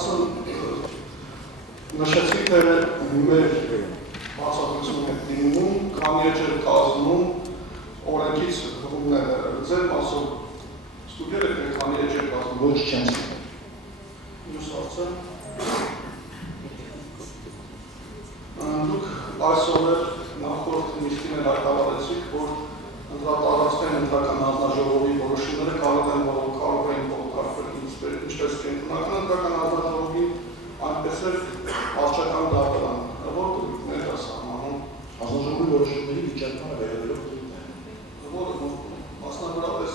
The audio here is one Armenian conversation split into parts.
ասում նշեցի, թե մեր բացատրությունն է դիմում, քանի էջեր կազմում օրենքից հղումներ ձեր մասով ստուգել եք, թե քանի էջեր կազմում։ Ոչ չեն ստուգել։ Մյուս հարցը։ Դուք այսօր նախորդ նիստին էլ հայտարարեցիք, որ ընտրատարածքային ընտրական հանձնաժողովի որոշումները կարող են բողոքարկվել ինչպես կենտրոնական ընտրական հանձնաժողովի, այնպես էլ վարչական դատարան, որը ներկայացնում հանձնաժողովի որոշումների վիճակմանը վերաբերող դեպքեր։ Որը մասնավորապես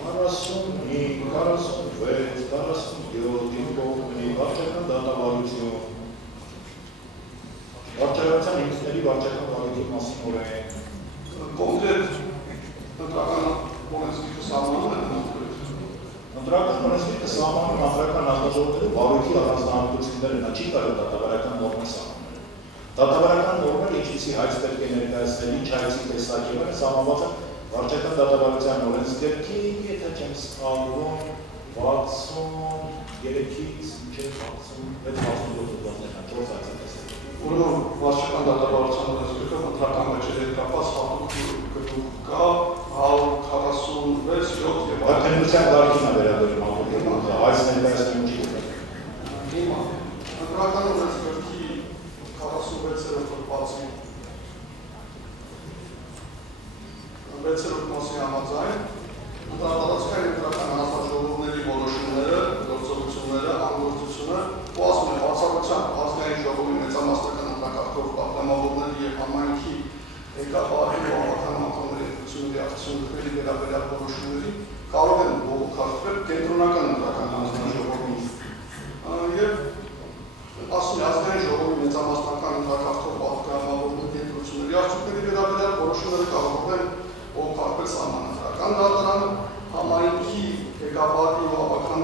45, 46, 47 կողմի վարչական դատավարություն, վարչակցության ինքների վարչական վարույթի մասին օրենք, կոնկրետ ընտրական օրենսգիրքը սահմանում են ընտրական օրենսգիրքը սահմանում ընտրական հանձնաժողովների վարույթի առանձնահատկությունները, նա չի կարող դատավարական նորմը սահմանել։ Դատավարական նորմերը ինչպիսի հայց պետք է ներկայացնել, ինչ հայցի տեսակի վրա սահմանված է վարչական դատավարության օրենսգիրքի, եթե չեմ սխալվում, 63-ից մինչև 66-67 հայցի տեսակ։ Ուրեմն վարչական դատավարության օրենսգիրքը ընտրական մեջերի կապված հատուկ գծում կա 146 7 եւ Արտենության դարքին է վերաբերում ապօրինը, այս ներկայացնում չի դուք։ Հիմա ընտրական օրենսգիրքի 46-րդ հոդվածի 6-րդ մասի համաձայն ընտրատարածքային ընտրական հանձնաժողովների որոշումները, գործողությունները, անգործությունը ու ասում են բացառությամբ ազգային ժողովի մեծամասնական ընտրակարգով պատգամավորների եւ համայնքի ղեկավարի ու ավական անդամների ընտրությունների արդյունքների վերաբերյալ որոշումների կարող են բողոքարկվել կենտրոնական ընտրական հանձնաժողովի եւ ասում է ազգային ժողովի մեծամասնական ընտրակարգով պատգամավորների ընտրությունների արդյունքների վերաբերյալ որոշումները կարող են բողոքարկվել սահմանադրական դատարանը, համայնքի ղեկավարի ու ավական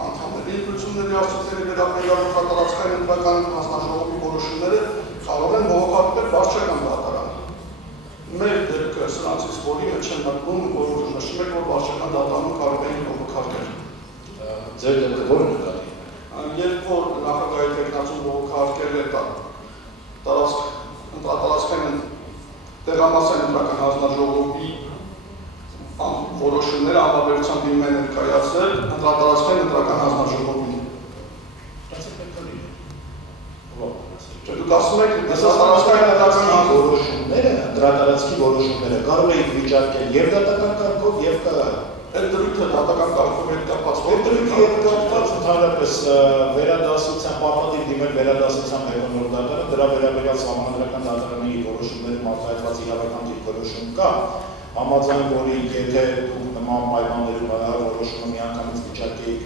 անդամների ընտրությունների արդյունքների վերաբերյալ ընտրատարածքային ընտրական հանձնաժողովի որոշումները կարող են բողոքարկվել վարչական դատարանը։ Մեր դեպքը սրանցից որի մեջ են մտնում, որ նշում եք, որ վարչական դատարանում կարող են բողոքարկել։ Ձեր դեպքը ո՞ր նկատի։ Երբ որ նախագահի տեխնացում բողոքարկել է ընտրատարածքային տեղամասային ընտրական հանձնաժողովի որոշումները անվավերության դիմում են ներկայացրել ընտրատարածքային ընտրական հանձնաժողովին։ Դուք ասում եք, ընտրատարածքային ընտրական որոշումները, ընտրատարածքի որոշումները կարող եք վիճարկել եւ դատական կարգով եւ ԿՀ։ Այդ դրույթը դատական կարգով հետ կապված դրույթի հետ կապված ընդհանրապես վերադասության պարտադիր դիմել վերադասության մեկնորդ դատարան, դրա վերաբերյալ սահմանադրական դատարանի որոշումների մարտահայտված իրավական դիրքորոշում կա, համաձայն որի եթե նման պայմաններում որոշումը միանգամից վիճարկեիք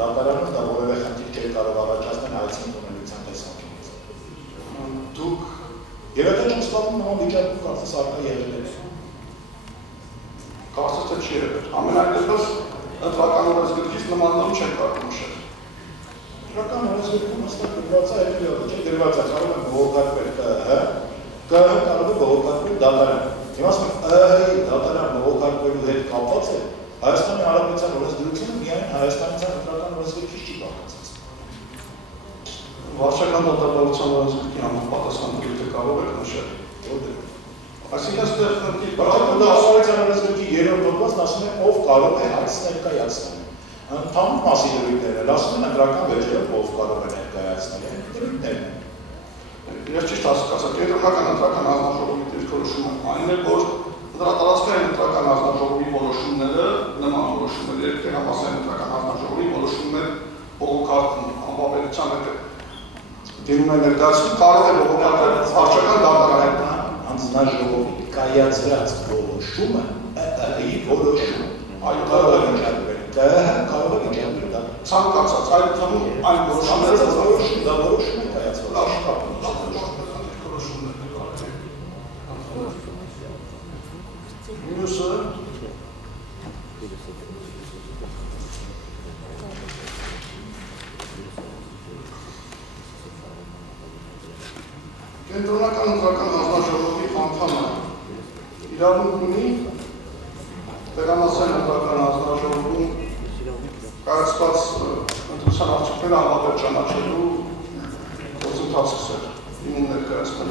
դատարանում, դա որևէ խնդիր չէր կարող առաջացնել հայցի ընդունելության տեսանկյունից։ Դուք եւ եթե չեմ սպասում նման վիճակում կարծես արկա եղել է։ Կարծես թե չի եղել։ Ամենայն դեպս ընտրական օրենսգիրքից նման նորմ չեն կարող նշել։ Ընտրական օրենսգիրքում հստակ գրված է հետևյալը, չէ՞, գրված է կարող է բողոքարկվել ԿՀ, ԿՀ կարող է բողոքարկվել դատարան։ Հիմա ասում եմ ԸՀ-ի դատարան բողոքարկվելու հետ կապված է Հայաստանի Հանրապետության օրենսդրությունը միայն հայաստանյան ընտրական օրենսգիրքից չի բաղկացած։ Վարչական դատավարության օրենսգիրքի համապատասխան դրույթը կարող եք նշել։ Որտե՞ղ։ Այսինքն այստեղ խնդիր Վարչական դատավարության օրենսգիրքի 3-րդ հոդվածն ասում է ով կարող է հայց ներկայացնել։ Ընդհանուր մասի դրույթները, ասում են ընտրական վեճերով ով կարող է ներկայացնել, այն դրույթներն են։ Ես ճիշտ հասկացա, կենտրոնական ընտրական հանձնաժողովի դիրքորոշումը այն է, որ ընտրատարածքային ընտրական հանձնաժողովի որոշումները, նման որոշումներ, երբ տեղամասային ընտրական հանձնաժողովի որոշումներ բողոքարկվում անվավերության հետ դիմում է ներկայացնում, կարող է բողոքարկել վարչական դատարանը։ Հանձնաժողովի կայացրած որոշումը ԸՀ-ի որոշում։ Այո, կարող է վիճարկվել։ ԿՀ կարող է վիճարկվել դա։ Ցանկացած այդ թվում այն որոշումները դա որոշում է կայացված։ Մյուսը կենտրոնական ընտրական հանձնաժողովի անդամը իրավունք ունի տեղամասային ընտրական հանձնաժողովում հասկացած ընտրության արդյունքները անվավեր ճանաչելու գործընթաց սկսել, իմ ներկայացնել։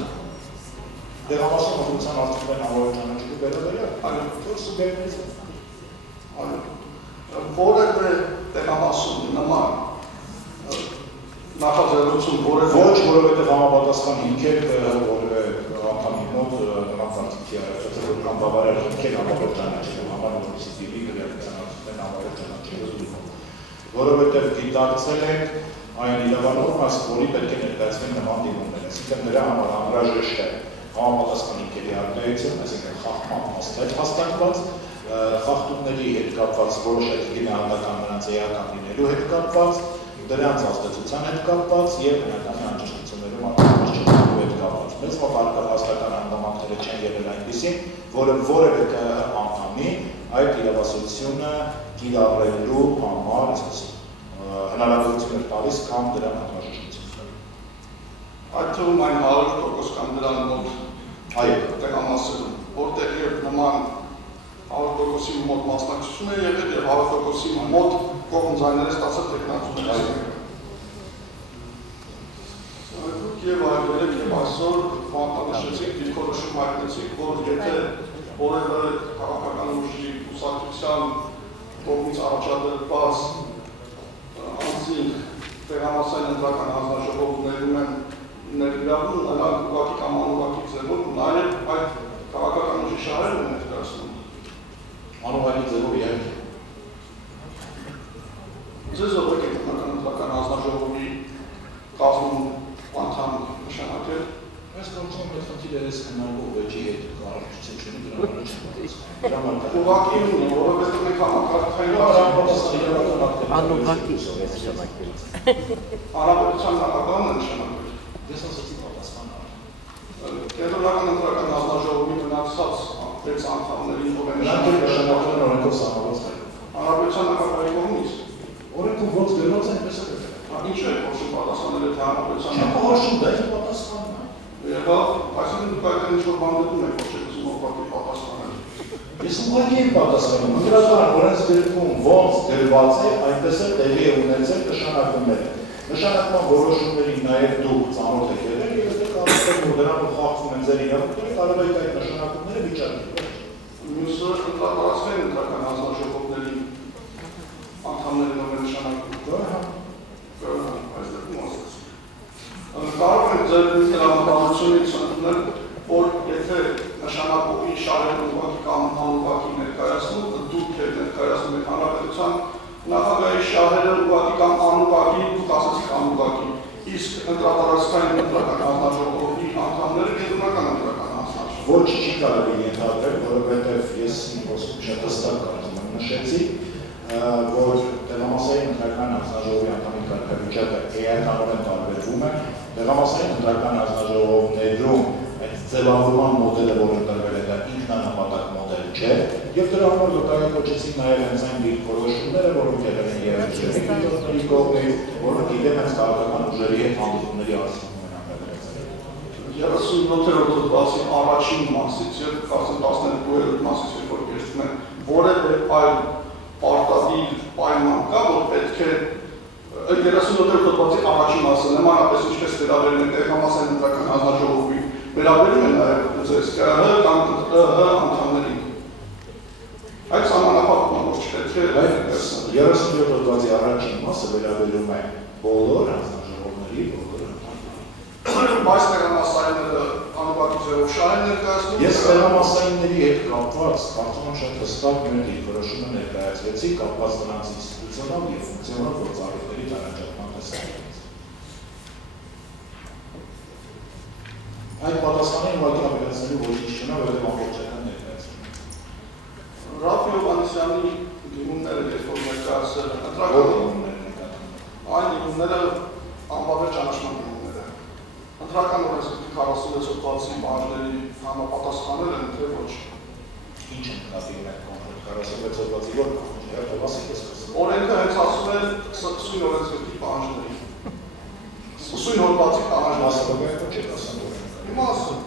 Դեղամասում ընտրության արդյունքներն անվավեր ճանաչելու վերաբերյալ։ Այո, սուբյեկտներից է։ այո, որևէ դեղամասում նման նախաձեռնություն որևէ ոչ, որովհետև համապատասխան հիմքեր որևէ անդամի մոտ նման կարծիքի առաջացել կամ բավարար հիմքեր անվավեր ճանաչելու համար, որպեսզի դիվի գրեական արդյունքներն անվավեր ճանաչելու զուգում։ Որովհետև գիտակցել ենք այն իրավանորմաս, որի պետք է ներկայացվեն նման դիմումներ, այսինքն նրա համար անհրաժեշտ է համապատասխան հիմքերի արտադրություն, այսինքն խախտման մասներ հաստատված, խախտումների հետ կապված որոշակի գնահատական նրանց էական լինելու հետ կապված, դրանց ազդեցության հետ կապված եւ բնականի անճշտություններում արտադրելու հետ կապված։ Մեծ մոտ արկա հաստատական հանգամանքները չեն եղել այնպիսին, որը որևէ անդամի այդ իրավասությունը կիրառելու համար հնարավորություն տալիս կամ դրան անհրաժեշտություն։ Այդ թվում այն 100% կամ դրան մոտ տեղամասերում, որտեղ եւ նման 100%-ի մոտ մասնակցություն է եղել եւ 100%-ի մոտ կողմ ձայները ստացել տեխնացուներ։ Եվ այլերեք եւ այսօր կանխատեսեցիք, դիրքորոշում հայտնեցիք, որ եթե որևէ քաղաքական ուժի կուսակցության կողմից առաջադրված անձինք տեղամասային ընտրական հանձնաժողովներում են ներգրավում, նրանք ուղղակի կամ անուղղակի ձևով նաեւ այդ քաղաքական ուժի շահերն են ներկայացնում։ Անուղղակի ձևով իհարկե։ Ձեզ ով եք ընտրական հանձնաժողովի կազմում անդամ նշանակել։ Այս գործում այդ խնդիրը ես հնարավոր վեճի հետ կառավարություն չունի դրա համար ուղղակի ունի, որովհետև մենք համակարգային անուղղակի նշանակել։ Հանրապետության նախագահն է նշանակել։ Ես ասացի պատասխան Կենտրոնական ընտրական հանձնաժողովի մնացած 6 անդամներին ով է նշանակել օրենքով սահմանված Հանրապետության նախագահի կողմից։ Օրենքով ոնց գրված է, այնպես է գրել։ Ինչ է որոշում պատասխանել թե հանրապետության նախագահի դա է պատասխանն է։ Եղավ, այսինքն դուք այդ ինչ-որ բան դնում եք, որ չեք ուզում ուղղակի պատասխանել։ Ես ուղղակի եմ պատասխանում, ընտրական օրենսգրքում ոնց գրված է, այնպես է տեղի է ունեցել նշանակումները։ Նշանակման որոշումների նաև դուք ծանոթ եք եղել եւ եթե կարողացեք որ դրանով խախտում են ձեր իրավունքները, կարող եք այդ նշանակումները վիճակել։ Մյուսը ընտրական ընտրական հանձնաժողովների անդամներին ով է նշանակում։ Այս դեպքում ասացի։ Կարող ենք ձեր դրամատուրգությունից ընդունել, որ եթե նշանակողի շահերը ուղղակի կամ անուղղակի ներկայացնում, դուք եք ներկայացնում եք հանրապետության նախագահի շահերը ուղղակի կամ անուղղակի, դուք ասացիք անուղղակի, իսկ ընտրատարածքային ընտրական հանձնաժողովի անդամները կենտրոնական ընտրական հանձնաժողով։ Ոչ չի կարելի ենթադրել, որովհետև ես շատ հստակ կարծում եմ նշեցի, որ տեղամասային ընտրական հանձնաժողովի անդամի կարգավիճակը էականորեն տարբերվում է, տեղամասային ընտրական հանձնաժողովներում այդ ձևավորման մոդելը, որ ընտրվել է, դա ինքնանպատակ մոդել չէ, եւ դրա համար վկայակոչեցին նաեւ հենց այն դիրքորոշումները, որոնք եղել են երաժշտների կողմից, որոնք իդեմ հենց քաղաքական ուժերի հետ հանդիպումների արդյունքում են անդրադարձել։ 37-րդ հոդվածի առաջին մասից եւ 12-րդ մասից որ կերտում են որևէ այլ պարտադիր պայման կա, որ պետք է 37-րդ հոդվածի առաջին մասը նմանապես ինչպես վերաբերում է տեղամասային ընտրական հանձնաժողովի վերաբերում է նաեւ ձեզ ԿՀ կամ ՀՀ անդամներին։ Այդ սահմանափակումը որ չպետք է 37 հոդվածի առաջին մասը վերաբերում է բոլոր հանձնաժողովների բոլոր Բայց տեղամասայինները անուղղակի ձևով շահ են ներկայացնում։ Ես տեղամասայինների հետ կապված կարծում եմ շատ հստակ մեր դիրքորոշումը ներկայացրեցի կապված նրանց ինստիտուցիոնալ եւ ֆունկցիոնալ գործառույթների ճանաչման տեսանկյունից։ Այդ պատասխանին ուղղակի ապելացնելու ոչինչ չունի, որովհետեւ ամբողջական ներկայացնում եմ։ Ռաֆի Հովհաննիսյանի դիմումները երբ որ ներկայացել են այն դիմումները անբավեր ճանաչման դիմումները։ Ընտրական օրենսգրքի 46 հոդվածի բաժների համապատասխանել են թե ոչ։ Ինչ են կապում այդ կոնկրետ 46 հոդվածի որ օրենքը հենց ասում է 20 օրենսգրքի բաժների։ 20 հոդվածի բաժների մասնավորապես չէ ասում։ Հիմա ասում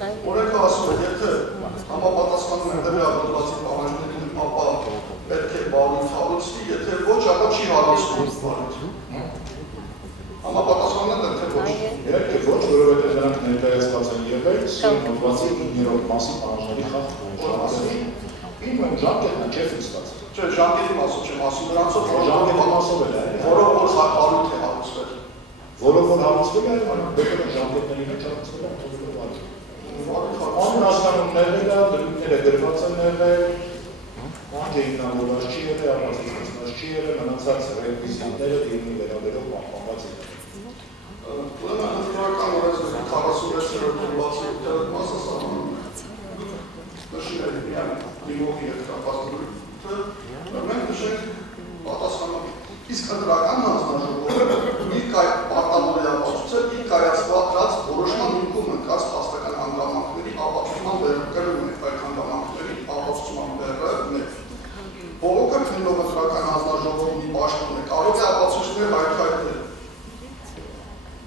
Օրենքը ասում է, եթե համապատասխանում են դրաբերվածի պահանջներին, ապա պետք է բարույթ հարուցվի, եթե ոչ, ապա չի հարուցվում բարույթ։ Համապատասխանն են, թե ոչ։ Իհարկե ոչ, որովհետև նրանք ներկայացված են եղել սյուն հոդվածի 9-րդ մասի պահանջների խախտում։ Իմ ժամկետն է չէ ֆիքսված։ Չէ, ժամկետի մասով չեմ ասում, նրանցով ժամկետի մասով էլ է։ որով որ բարույթ է հարուցվել։ Որով որ հարուցվել է, բեկորը ժամկետների մեջ հարուցվել է թողելով բարույթ։ Անուն հասկանուններն է, դրույթները գրված են եղել, անջը ինքնավորված չի եղել, ապացուցված չի եղել, մնացած ռեկվիզիտները դիրնի վերաբերող պահպանված են։ Ուրեմն ընտրական օրենսգրքի 46-րդ հոդվածի 8-րդ մասը սահմանում է նշել է միայն դիմողի հետ կապված դրույթը, մենք նշենք պատասխանատու։ Իսկ ընտրական հանձնաժողովը իր պարտավոր է ապացուցել իր կայացված որոշման հիմքում ընկած փաստական հանգամանքների ապացուցման բեռը կրում է այդ հանգամանքների ապացուցման բեռը մեկ։ Բողոքը քննող ընտրական հանձնաժողովի պաշտոնն է կարող է ապացույցներ հայտարարել։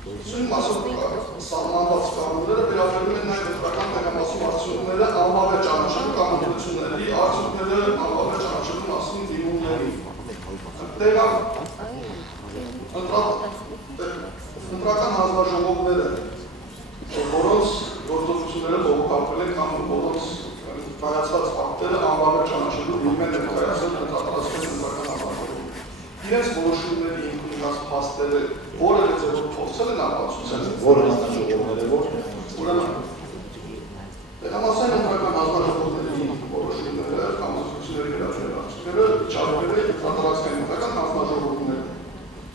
Սույն մասով սահմանված կանոնները վերաբերում են նաև ընտրական տեղամասում արդյունքները անվավեր ճանաչելու կամ ընտրությունների արդյունքները անվավեր ճանաչելու մասին դիմումների։ Ընտրական հանձնաժողովները, որոնց գործողությունները բողոքարկվել են կամ որոնց կայացված ակտերը անվավեր ճանաչելու դիմում են ներկայացնել ընտրատարածքային ընտրական հանձնաժողովը։ Իրենց որոշումների ինքնուրույն փաստերը որևէ ձևով փոխել են ապացուցել։ Որը հանձնաժողովները որն են։ Ուրեմն տեղամասային ընտրական հանձնաժողովների որոշումները կամ ազգությունների վերաբերյալ չափվել է ընտրատարածքային ընտրական հանձնաժողովները։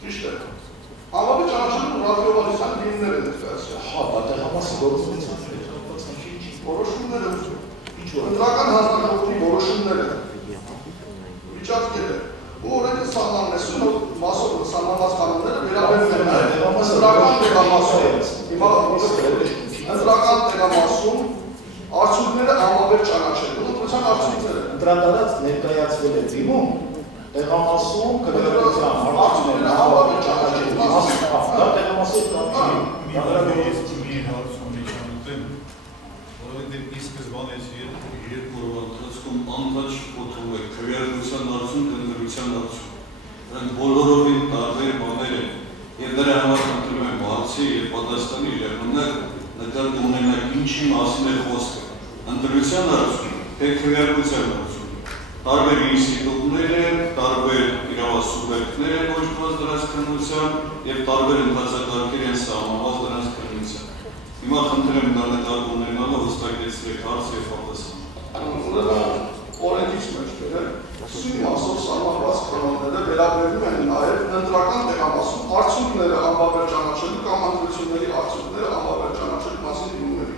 Ճիշտ է։ Անվավեր ճանաչելու ռադիովալիզյան դիմումներ են ներկայացրել։ Հա, տեղամասի որոշումները ընտրական հանձնաժողովի որոշումները վիճակել է։ Ու օրենքը սահմանն է սյուն մասով սահմանված կանոնները վերաբերում են նաև ընտրական տեղամասում։ Ընտրական տեղամասում արդյունքները անվավեր ճանաչելու ընտրության արդյունքները։ Ընտրատարած ներկայացվել է դիմում, տեղամասում քննադատության արդյունքները անվավեր ճանաչելու մասին։ Դա տեղամասի անվաճ կոթում է քվեարկության արդյունք, ընտրության արդյունք։ Նրանք բոլորովին տարբեր բաներ են, և դրա համար ընտրում են բացի և պատասխանի ելուններ նկատի ունենալ ինչի մասին է խոսքը։ Ընտրության արդյունք, թե քվեարկության արդյունք։ Տարբեր ինստիտուտներ են, տարբեր իրավասուբյեկտներ են օժտված դրանց քննության և տարբեր ընթացակարգեր են սահմանված դրանց քննության։ Հիմա խնդրեմ դա նկատի ունենալը հստակեցրեք հարց և պատասխան։ Օրենքից մեջ սույն մասով սահմանված կանոնները վերաբերում են նաև ընտրական տեղամասում արդյունքները անվավեր ճանաչելու կամ ընտրությունների արդյունքները անվավեր ճանաչելու մասին դիմումների։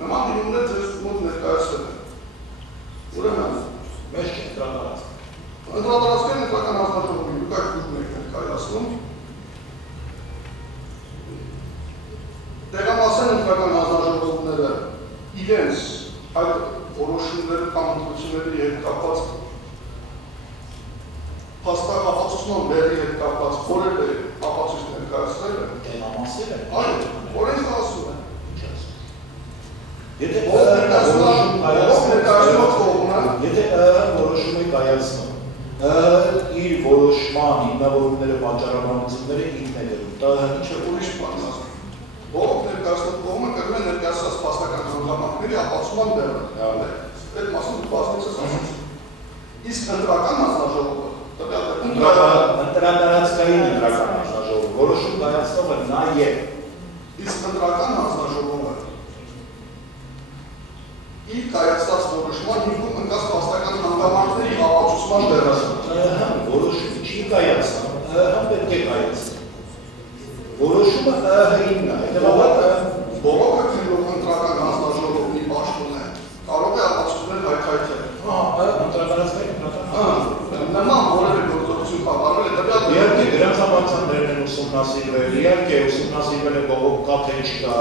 Նման դիմումներ ձեզ մոտ ներկայացվել են։ Ուրեմն Մեր չէ ընտրատարածք։ Ընտրատարածքային ընտրական հանձնաժողովի դուք այդ ուժն եք ներկայացնում։ Տեղամասային ընտրական հանձնաժողովները իրենց այդ որոշումները կամ ընտրությունների հետ կապված փաստական ապացուցման բեռի հետ կապված որևէ ապացույց ներկայացրել են։ Տեղամասեր են։ Այո, օրենքը ասում է։ Եթե որոշում է կայացնում, իր որոշման հիմնավորումները, պատճառաբանությունները ինքն է դերում, դա ինչ է ուրիշ բան ասում։ Բողոք ներկայացնող կողմը կրում է ներկայացված փաստական հանգամանքների ապացուցման բեռը։ Այդ մասին դուք բազմիցս ասում։ Իսկ ընտրական հանձնաժողովը ընտրատարածքային ընտրական հանձնաժողովը որոշում կայացնողը նաև իսկ ընտրական հանձնաժողովը իր կայացած որոշման հիմքում ընկած փաստական հանգամանքների ապացուցման բեռը։ Որոշում չի կայացնում, պետք է կայացնի։ Որոշումը ՀՀ-ինն է, հետևաբար բողոքը քննող ընտրական հանձնաժողովի պաշտոնն է, կարող է ապացուցնել հայթայթել։ ընտրատարածքային Նման որևէ գործողություն կատարվել է տվյալ։ Իհարկե, դրանց համացաններն են ուսումնասիրվել, իհարկե ուսումնասիրվել է բողոք կա թե չկա։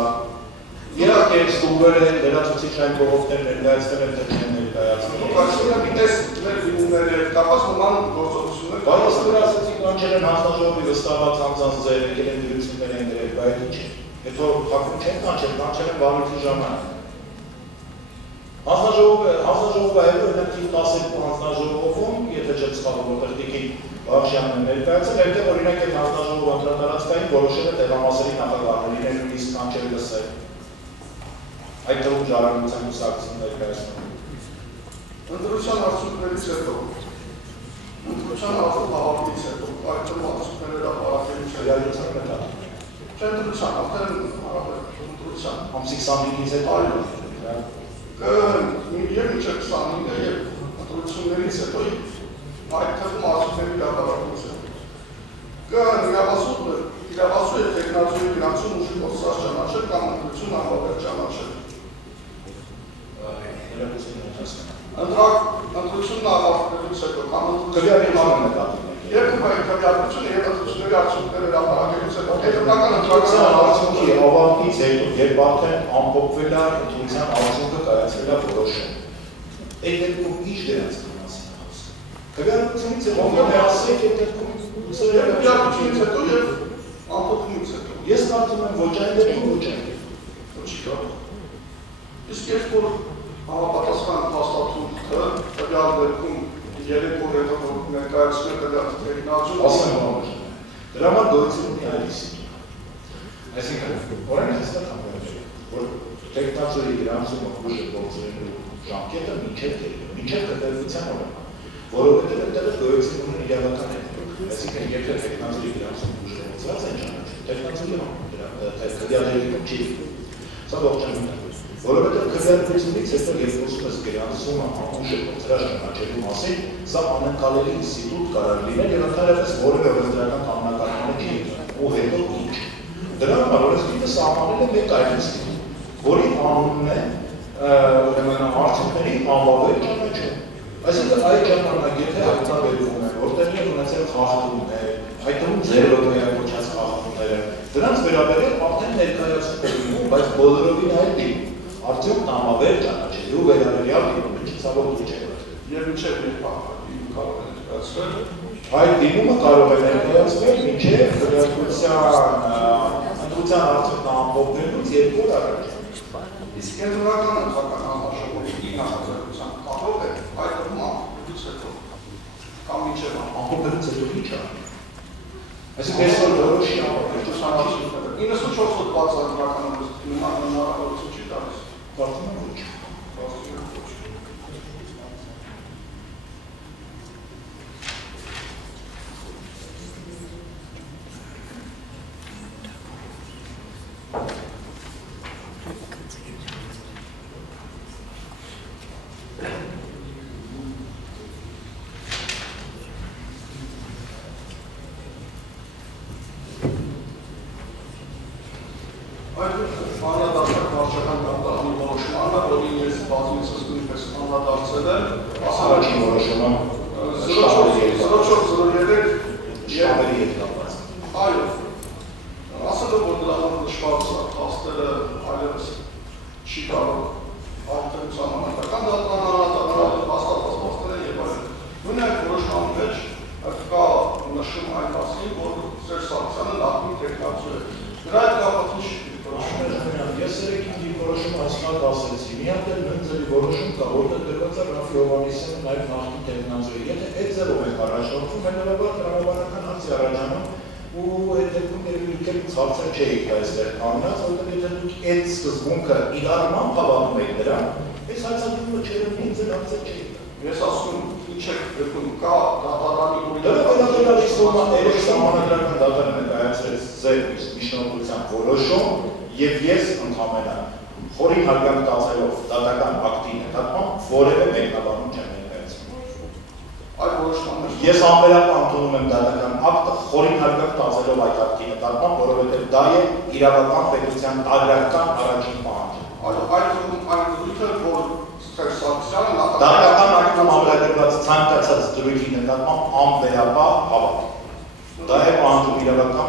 Իհարկե, ստուգվել է լրացուցիչ այն բողոքներ ներկայացնել են թե չեն ներկայացնել։ Կարծում եմ դիտես մեր դիմումների հետ կապված նման գործողություններ։ Բայց դուրասեցիք անջեր են հանձնաժողովի վստահված անձանց ձեր եկել են դրություններ են գրել, բայց ինչ է։ Հետո հակում չեն կանչել են վարույթի ժամանակ։ Հանձնաժողովը այլ օրինակ 12 հանձնաժողովում, եթե չեմ սխալվում, որտեղ Տիկին Բաղշյանն է ներկայացել, այդտեղ օրինակ այդ հանձնաժողովը անդրադարձային որոշել է տեղամասերի նախագահներին նույնիսկ կանչել լսել։ Այդ թվում Ժառանգության կուսակցություն ներկայացնում։ Ընտրության արդյունքներից հետո, ընտրության հավաքից հետո, այդ թվում արդյունքները հրապարակելուց հետո։ Ընտրության, արդեն ընտրության։ Ամսի 25-ից հետո եւ մինչեւ 25-ը եւ ընտրություններից հետո այդ թվում արդյունքների հրապարակելուց հետո։ Իրավասու եւ տեխնազոյի գրանցում ուժի կորսած ճանաչել կամ ընտրություն անվավեր ճանաչել։ Ընտրությունն ավարտելուց հետո կամ քվեարկությունը եւ ընտրությունների արդյունքները հրապարակելուց հետո հետագական ընտրության արդյունքի ավարտից հետո երբ արդեն ամփոփվել է ընտրության արդյունքը կայացվել է որոշում։ Այդ դեպքում ինչ դրանց մասին է խոսքը։ Քվեարկությունից հետո ասեք այդ դեպքում քվեարկությունից հետո եւ ամփոփումից հետո։ Ես կարծում եմ ոչ այն դեպքում ոչ այն դեպքում։ Չի կարող։ Իսկ երբ որ համապատասխան հաստատունքը տվյալ դեպքում 3 օր հետո ներկայացնել տվյալ տեխնազոյի ասեմ բանը։ Դրա համար գործի ունի այլ ինստիտուտ։ Այսինքն օրենքը հստակ համարել է, որ տեխնազոյի գրանցումը ուժը գործելու ժամկետը մինչև կատարության օրը, որովհետև այդտեղ գործի ունի իրավական հետևանք։ Այսինքն եթե տեխնազոյի գրանցումը ուժը գործած է ճանաչել, տեխնազոյի քվեարկությունից չի։ Սա ողջունում է։ Որովհետև քվեարկությունից հետո երբ խոսում ես գրանցումը անուշը գործած ճանաչելու մասին, սա անընկալելի ինստիտուտ կարող լինել եւ ընդհանրապես որևէ օրենսդրական կանոնակարգը չի ու հետո ինչ։ Դրա համար օրենսգիրը սահմանել է մեկ այլ ինստիտուտ, որի անունն է ուրեմն արդյունքների անվավեր ճանաչում։ Այսինքն այդ ժամանակ եթե հայտնաբերվում է, որտեղ են ունեցել խախտումներ, այդ թվում զերոյական կոչած խախտումները, դրանց վերաբերյալ արդեն ներկայացում է լինում, բայց բոլորովին այլ դեպքում արդյոք նամավեր ճանաչելու վերաբերյալ դիմումը ցավոք չէ։ Եվ մինչև երբ կարող է ներկայացվել։ Այդ դիմումը կարող է ներկայացվել մինչև ընտրության արդյունքն ամփոփվելուց 2 օր առաջ։ Իսկ կենտրոնական ընտրական համաժողովի նախաձեռնության կարող է այդ ամփոփելուց հետո կամ մինչև ամփոփելուց հետո ինչ է։ Այսինքն այսօր որոշի ամփոփելուց 94 հոգ բաց ընտրական հնարավորություն չի տալիս։ Կարծում եմ ոչ։ Ես անվերապ ընդունում եմ դատական ակտը խորհրդական տածելով այդ ակտի նկատմամբ, որովհետև դա է իրավական պետության տարրական առաջին պահանջը։ Այդ դրույթը, որ Սարգսյանը դատական ակտում ամրագրված ցանկացած դրույթի նկատմամբ անվերապահ հավաք։ Դա է պահանջում իրավական